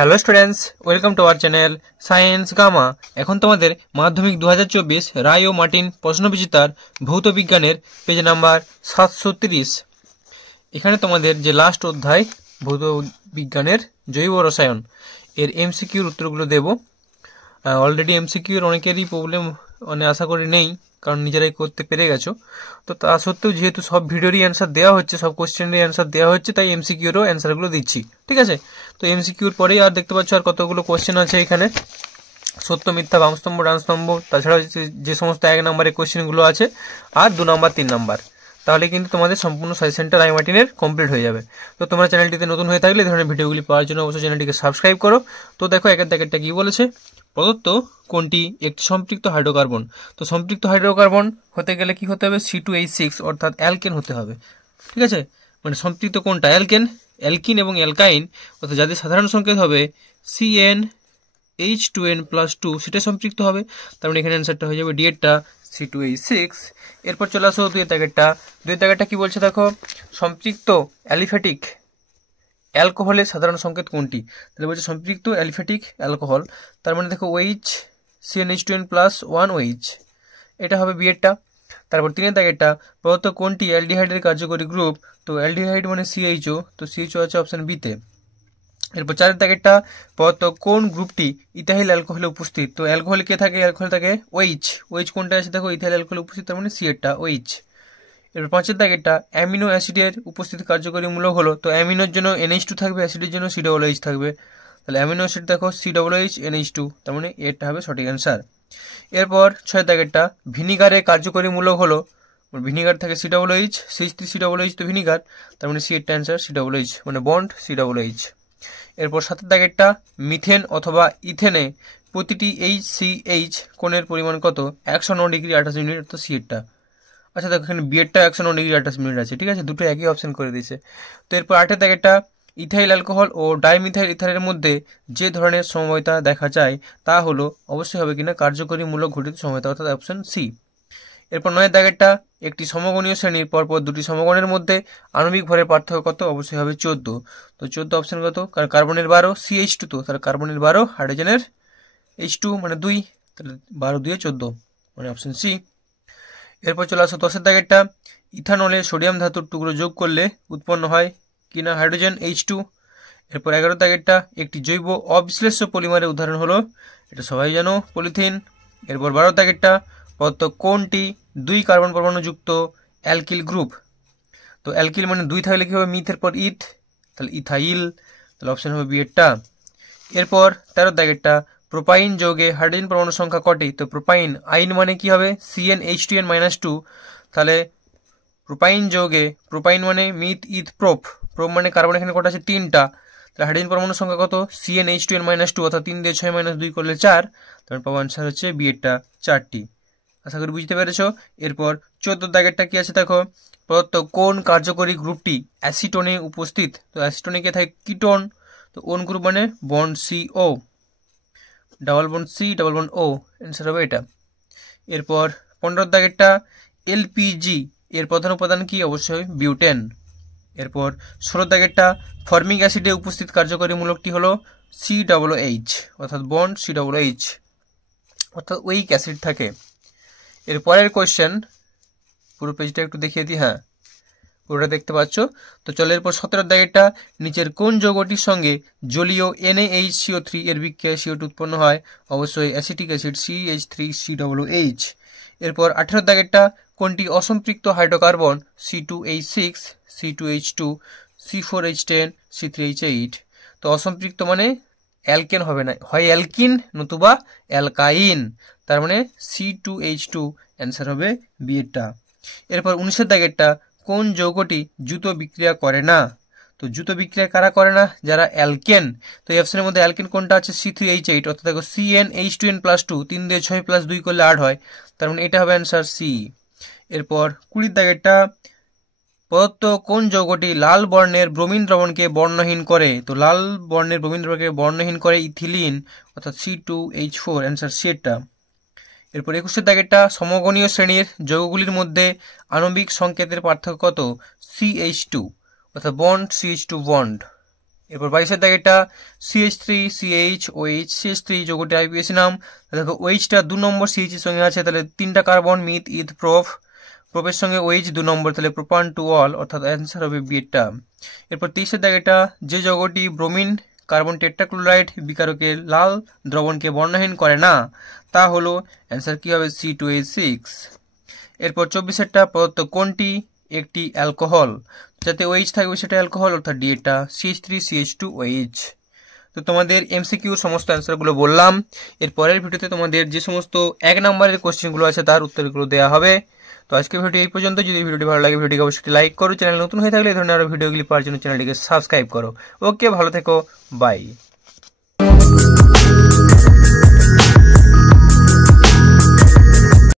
Hello students, welcome to our channel science gamma. এখন তোমাদের মাধ্যমিক 2024 রায় ও মার্টিন প্রশ্নবিচিতার ভৌত বিজ্ঞানের পেজ নাম্বার 730। এখানে তোমাদের যে লাস্ট অধ্যায় ভৌত বিজ্ঞানের জৈব রসায়ন এর এমসিকিউর উত্তরগুলো দেব। অলরেডি এমসিকিউর অনেকেরই প্রবলেম আশা করি নেই, কারণ নিজেরাই করতে পেরে গেছো। তো তা সত্ত্বেও যেহেতু সব ভিডিওরই অ্যান্সার দেওয়া হচ্ছে, সব কোশ্চেনেরই অ্যান্সার দেওয়া হচ্ছে, তাই এমসিকিউরও অ্যান্সারগুলো দিচ্ছি। ঠিক আছে, তো এমসিকিউর পরেই আর দেখতে পাচ্ছ আর কতগুলো কোশ্চেন আছে এখানে, সত্য মিথ্যা, বামস্তম্ভ ডানস্তম্ভ, তাছাড়া যে সমস্ত 1 নম্বরের কোশ্চেনগুলো আছে, আর 2 নম্বর 3 নম্বর। তাহলে কিন্তু তোমাদের সম্পূর্ণ সাজেশনটা রায় মার্টিনের কমপ্লিট হয়ে যাবে। তো তোমরা চ্যানেলটিতে নতুন হয়ে থাকলে এই ধরনের ভিডিওগুলি পাওয়ার জন্য অবশ্যই চ্যানেলটিকে সাবস্ক্রাইব করো। তো দেখো একের দাগেরটা কি বলেছে, প্রদত্ত কোনটি একটি সম্পৃক্ত হাইড্রোকার্বন। তো সম্পৃক্ত হাইড্রোকার্বন হতে গেলে কি হতে হবে, C2H6 অর্থাৎ অ্যালকেন হতে হবে। ঠিক আছে, মানে সম্পৃক্ত কোনটা, অ্যালকেন, অ্যালকিন এবং অ্যালকাইন অর্থাৎ যাদের সাধারণ সংকেত হবে CnH2n+2 সেটা সম্পৃক্ত হবে। তার মানে এখানে অ্যান্সারটা হয়ে যাবে ডিএরটা C2H6। এরপর চলে আসো দুই দাগেরটা কি বলছে দেখো, সম্পৃক্ত অ্যালিফ্যাটিক অ্যালকোহলের সাধারণ সংকেত কোনটি। তাহলে বলছে সম্পৃক্ত অ্যালিফ্যাটিক অ্যালকোহল, তার মানে দেখো OH CnH2n+1OH, এটা হবে বিয়েরটা। তারপর 3 দাগেরটা, প্রদত্ত কোনটি অ্যালডিহাইডের কার্যকরী গ্রুপ। তো অ্যালডিহাইড মানে CHO, তো CHO আছে অপশন বিতে। এরপর 4 দাগেরটা, প্রদত্ত কোন গ্রুপটি ইথাইল অ্যালকোহলে উপস্থিত। তো অ্যালকোহল কে থাকে, অ্যালকোহল থাকে OH কোনটা আছে দেখো, ইথাইল অ্যালকোহলে উপস্থিত, তার মানে সিএরটা OH। এরপর 5 দাগেরটা, অ্যামিনো অ্যাসিডের উপস্থিত কার্যকরী মূলক হলো। তো অ্যামিনোর জন্য NH2 থাকবে, অ্যাসিডের জন্য COOH থাকবে। তাহলে অ্যামিনো অ্যাসিড দেখো COOH NH2, তার মানে এটা হবে সঠিক অ্যান্সার। এরপর 6 দাগেরটা, ভিনিগারের কার্যকরী মূলক হলো। ভিনিগার থাকে COOH, CH3COOH, তো ভিনিগার, তার মানে সি এর অ্যান্সার COOH, মানে বন্ড COOH। এরপর 7 দাগেরটা, মিথেন অথবা ইথেনে প্রতিটি HCH কোণের পরিমাণ কত, 109°28', অর্থাৎ সি এরটা। আচ্ছা দেখো এখানে বিয়েরটা 109°28' আছে, ঠিক আছে, দুটো একই অপশন করে দিয়েছে। তো এরপর 8 দাগেরটা, ইথাইল অ্যালকোহল ও ডাইমিথাইল ইথারের মধ্যে যে ধরনের সমময়তা দেখা যায় তা হলো, অবশ্যই হবে কিনা কার্যকরী মূলক ঘটিত সমময়তা, অর্থাৎ অপশন সি। এরপর 9 দাগেরটা, একটি সমগণীয় শ্রেণীর পরপর দুটি সমগণের মধ্যে আণবিক ভরের পার্থক্য কত, অবশ্যই হবে 14। তো 14 অপশন কত, কারণ কার্বনের 12 CH2, তো তাহলে কার্বনের 12 হাইড্রোজেনের H2 মানে 2, তাহলে 12 2 14 মানে অপশন সি। এরপর চলে আসো 10 দাগেরটা, ইথানলে সোডিয়াম ধাতুর টুকরো যোগ করলে উৎপন্ন হয় কিনা হাইড্রোজেন H2। এরপর 11 দাগেরটা, একটি জৈব অবিশ্লেষ্য পলিমারের উদাহরণ হলো, এটা সবাই জানো, পলিথিন। এরপর 12 দাগেরটা, প্রদত্ত কোনটি 2 কার্বন পরমাণু যুক্ত অ্যালকিল গ্রুপ। তো অ্যালকিল মানে 2 থাকলে কি হবে, মিথের পর ইথ, তাহলে ইথাইল, তাহলে অপশন হবে বিয়েরটা। এরপর 13 দাগেরটা, প্রোপাইন যৌগে হাইড্রোজেন পরমাণু সংখ্যা কটি। তো প্রোপাইন আইন মানে কি হবে, CnH2n-2, তাহলে প্রোপাইন যৌগে, প্রোপাইন মানে মিথ ইথ প্রোপ, মানে কার্বন এখানে কটা আছে, 3টা, তাহলে হাইড্রোজেন পরমাণু সংখ্যা কত, CnH2n-2, অর্থাৎ 3 দিয়ে 6 - 2 করলে 4, তাহলে পাবো আনসার হচ্ছে বিয়েরটা 4টি। আশা করি বুঝতে পেরেছো। এরপর 14 দাগেরটা কি আছে দেখো, প্রদত্ত কোন কার্যকরী গ্রুপটি অ্যাসিটোনে উপস্থিত। তো অ্যাসিটোনে কে থাকে, কিটোন, তো ওন গ্রুপ মানে bond CO, double bond C double bond O, answer হবে এটা। এরপর 15 দাগেরটা, LPG এর প্রধান উপাদান কি, অবশ্যই বিউটেন। এরপর 16 দাগেরটা, ফর্মিক অ্যাসিডে উপস্থিত কার্যকরী মূলকটি হলো COOH, অর্থাৎ বন্ড COOH, অর্থাৎ উইক অ্যাসিড থাকে। এর পরের কোয়েশ্চেন, পুরো পেজটা একটু দেখিয়ে দিই, হ্যাঁ পুরোটা দেখতে পাচ্ছ। তো চলো এরপর 17 দাগেরটা, নিচের কোন যৌগটির সঙ্গে জলীয় NaHCO3 এর বিক্রিয়ায় CO2 উৎপন্ন হয়, অবশ্যই অ্যাসিটিক অ্যাসিড CH3COOH। এরপর 18 দাগেরটা, কোনটি অসম্পৃক্ত hydrocarbon, C2H6 C2H2 C4H10 C3H8। তো অসম্পৃক্ত মানে অ্যালকেন হবে না, হয় অ্যালকিন নতুবা অ্যালকাইন, তার মানে C2H2, অ্যান্সার হবে বিয়েরটা। এরপর 19 দাগেরটা, কোন যৌগটি দ্রুত বিক্রিয়া করে না। তো দ্রুত বিক্রিয়া কারা করে না, যারা অ্যালকেন। তো এই অপশনের মধ্যে অ্যালকেন কোনটা আছে, C3H8, অর্থাৎ দেখো CnH2n+2, 3 দিয়ে 6 + 2 করলে 8 হয়, তার মানে এটা হবে অ্যান্সার সি। এরপর 20 দাগেরটা, প্রদত্ত কোন যৌগটি লাল বর্ণের ব্রোমিন দ্রবণকে বর্ণহীন করে। তো লাল বর্ণের ব্রোমিন দ্রবণকে বর্ণহীন করে ইথিলিন, অর্থাৎ C2H4, অ্যান্সার সি এরটা। এরপর 21 দাগেরটা, সমগণীয় শ্রেণীর যৌগগুলির মধ্যে আণবিক সংকেতের পার্থক্য কত, CH2, অর্থাৎ বন্ড CH2 বন্ড। এরপর 22 দাগেরটা CH3 CH OH CH3 যৌগটি আইপিএসি নাম। দেখো OH-টা 2 নম্বর CH এর সঙ্গে আছে, তাহলে 3টা কার্বন মিথ ইথ প্রোপ, প্রোপের সঙ্গে OH 2 নম্বর, তাহলে প্রোপান টু অল, অর্থাৎ অ্যান্সার হবে বিয়েরটা। এরপর 23 দাগেরটা যে যৌগটি ব্রোমিন কার্বন টেট্রাক্লোরাইড বিকারকের লাল দ্রবণকে বর্ণহীন করে না তা হলো, অ্যান্সার কি হবে C2H6। এরপর 24 পদার্থ কোনটি একটি অ্যালকোহল, যাতে OH থাকবে সেটা অ্যালকোহল, অর্থাৎ ডি এটা CH3CH2OH। তো তোমাদের এমসিকিউ সমস্ত অ্যান্সারগুলো বললাম। এর পরের ভিডিওতে তোমাদের যে সমস্ত 1 নম্বরের কোশ্চেনগুলো আছে তার উত্তরগুলো দেওয়া হবে। তো আজকে ভিডিও এই পর্যন্ত। যদি ভিডিওটি ভালো লাগে ভিডিওকে অবশ্যই লাইক করো, চ্যানেল নতুন হয়ে থাকলে এই ধরনের আরো ভিডিওগুলি পাওয়ার জন্য চ্যানেলটিকে সাবস্ক্রাইব করো। ওকে, ভালো থেকো, বাই।